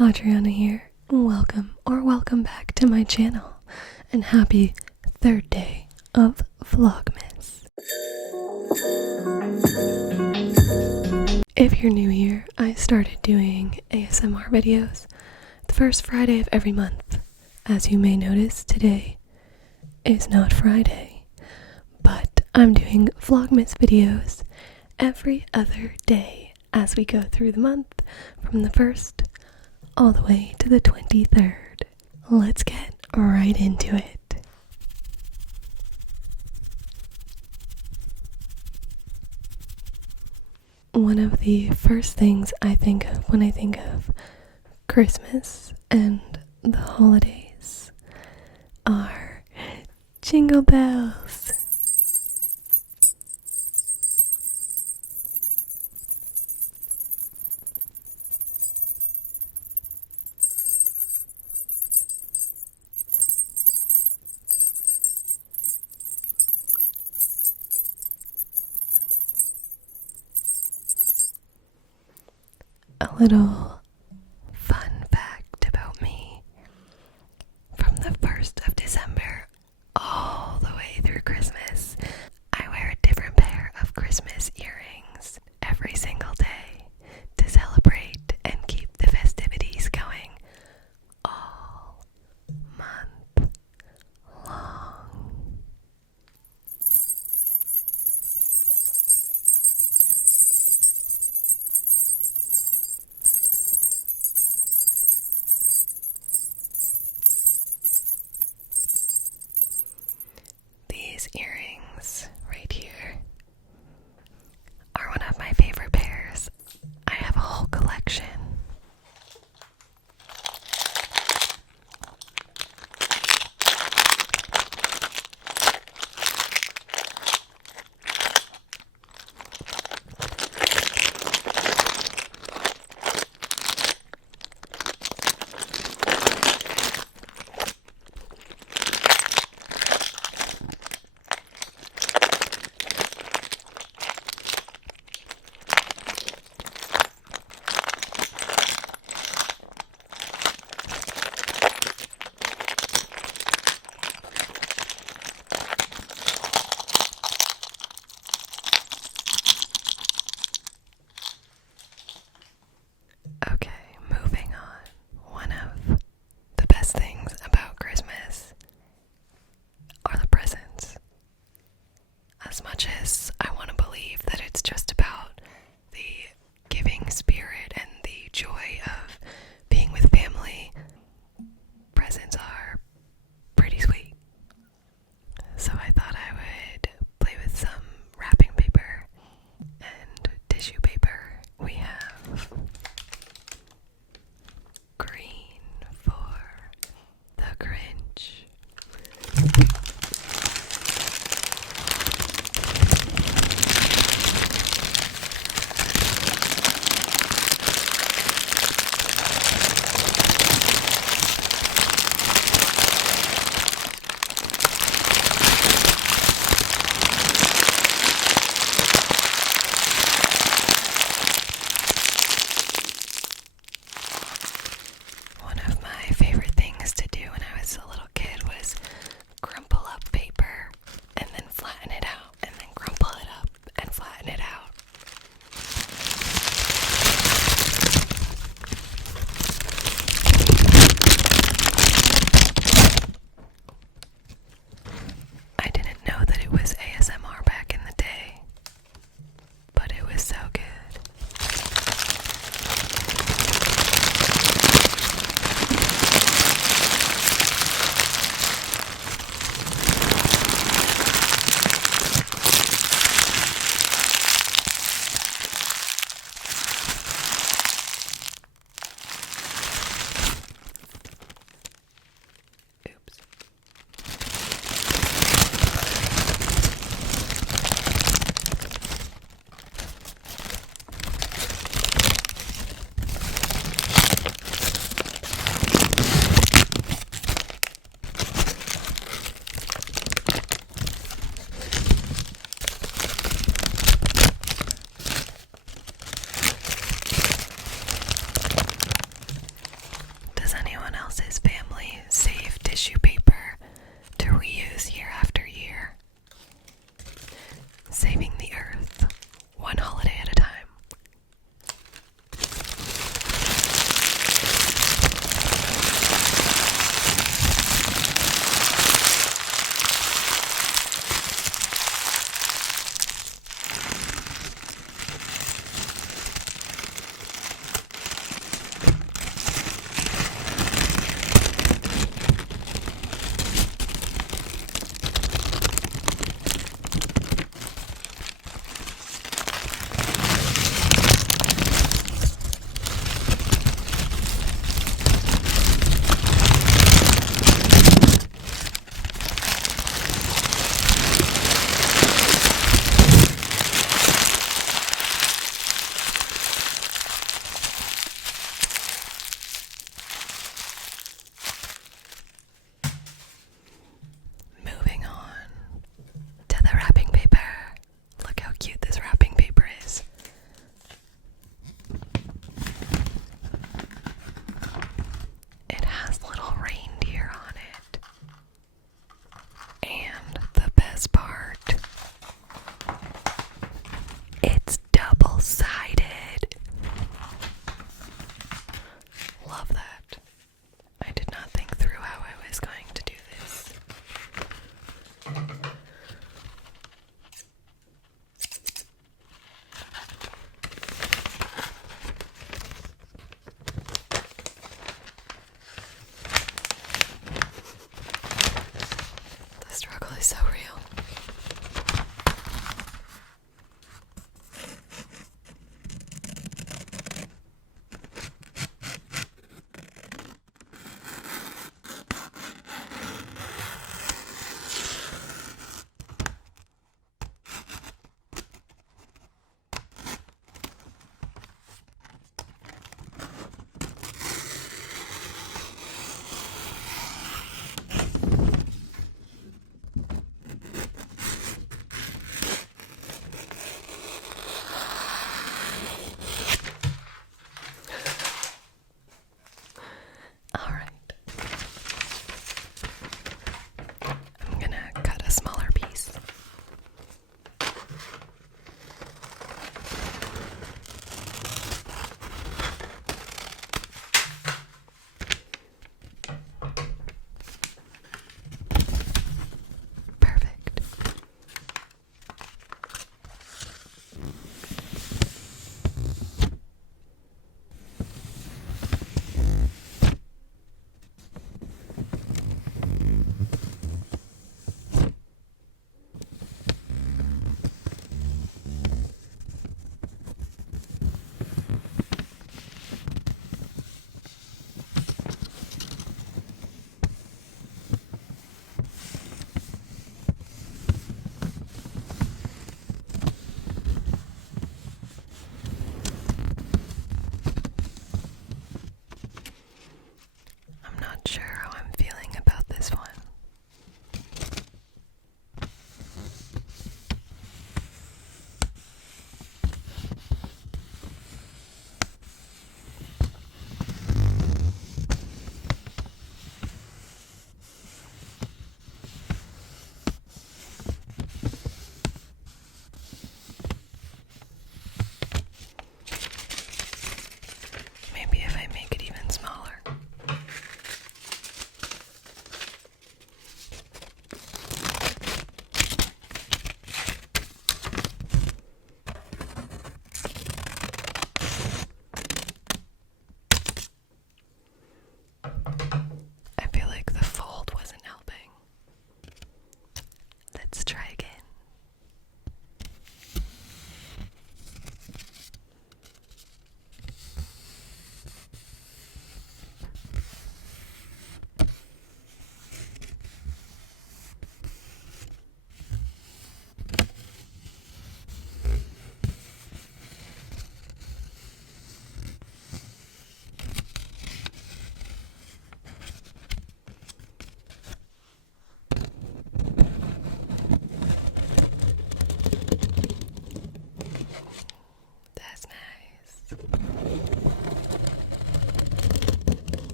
Adriana here. Welcome back to my channel, and happy third day of Vlogmas. If you're new here, I started doing ASMR videos the first Friday of every month. As you may notice, today is not Friday, but I'm doing Vlogmas videos every other day as we go through the month from the 1st all the way to the 23rd. Let's get right into it. One of the first things I think of when I think of Christmas and the holidays are jingle bells. A little fun fact about me: from the 1st of December all the way through Christmas, I wear a different pair of Christmas earrings every single day to celebrate and keep the festivities going all month long.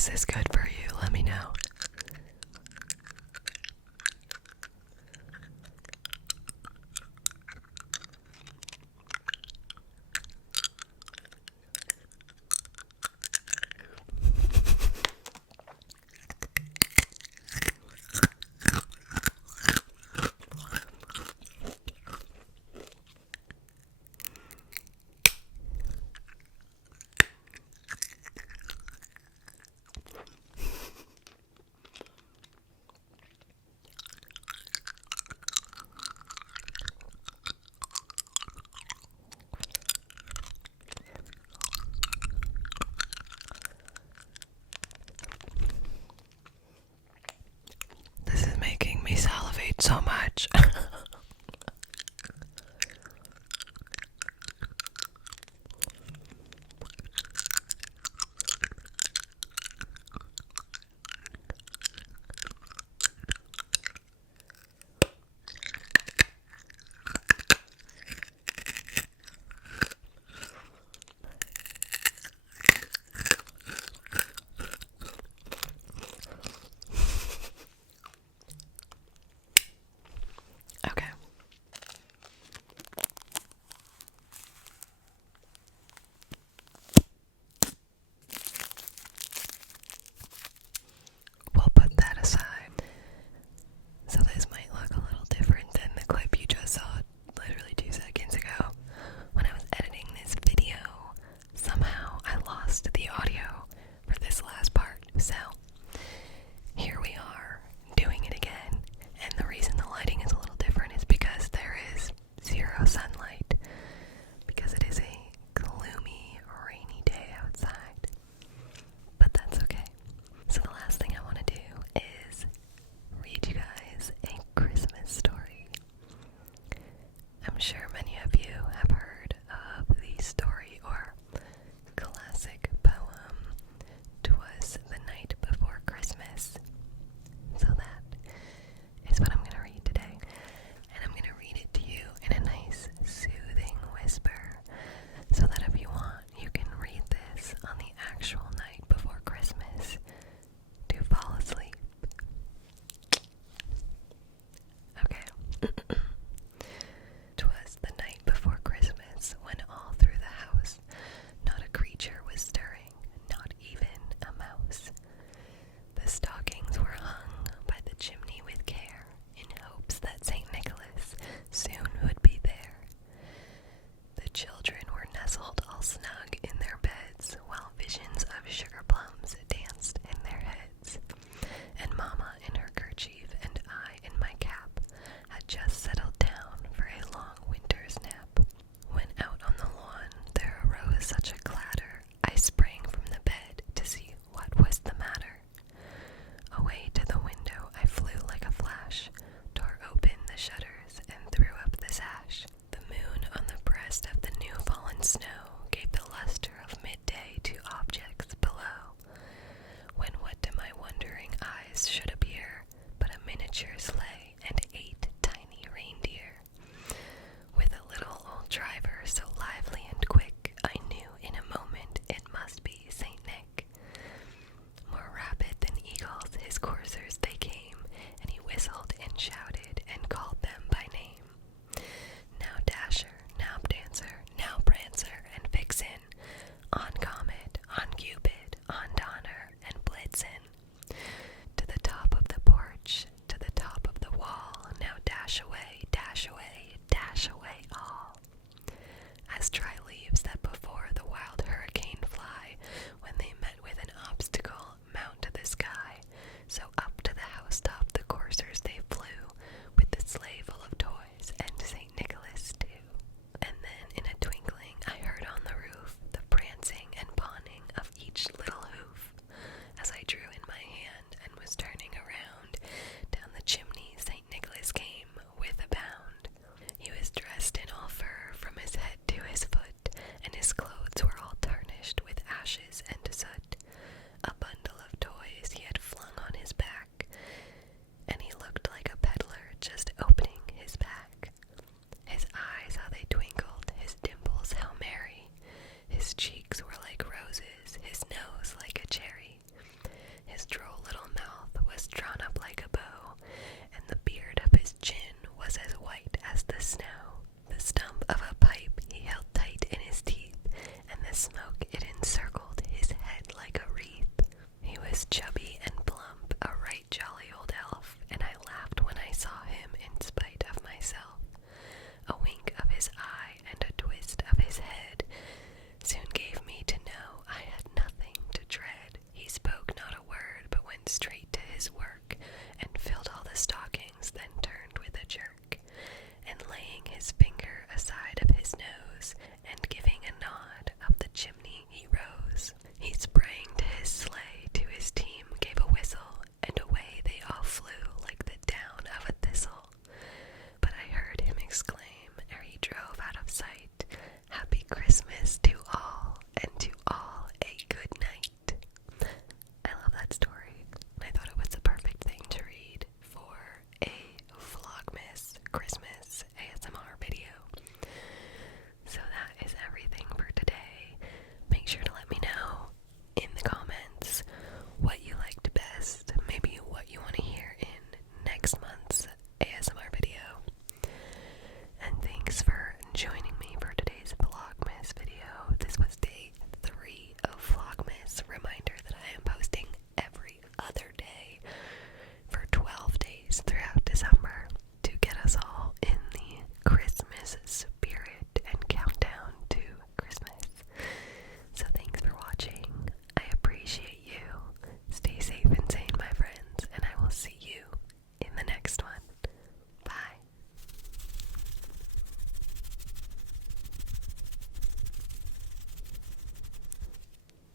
Is this good for you? Let me know. This is making me salivate so much. Okay. We'll put that aside. So this might look a little different than the clip you just saw literally 2 seconds ago. When I was editing this video, somehow I lost the audio for this last part. So here we are doing it again. And the reason the lighting is a little different is because there is 0 sunlight. Because it is a gloomy, rainy day outside. But that's okay. So the last thing I want to do is read you guys a Christmas story. I'm sure many of you have heard of the story or classic poem, "'Twas the Night Before Christmas." So that is what I'm going to read today. And I'm going to read it to you in a nice, soothing whisper, so that if you want, you can read this on the actual night before Christmas to fall asleep. Okay. 'Twas the night before Christmas, when all through the house not a creature was stirring, not even a mouse. The stockings were hung by the chimney with care, in hopes that St. Nicholas soon would be there. The children were nestled all snug in their beds, while visions of sugar plums danced in their heads. And Mama in her kerchief and I in my cap had just settled down for a long winter's nap. When out on the lawn there arose such a clatter, I sprang from the bed to see what was the matter. Away to the window I flew like a flash, tore open the shutters and threw up the sash. The moon on the breast of the new fallen snow gave the luster of midday to objects below, when what to my wondering eyes should appear but a miniature sleigh and 8 tiny reindeer. With a little old driver so lively and quick, I knew in a moment it must be St. Nick. More rapid than eagles his coursers they came, and he whistled and shouted and called them by name. Now Dasher, now Dancer, now Prancer and Vixen, on Comet, on Cupid, on Donner and Blitzen. To the top of the porch, to the top of the wall, now dash away all. As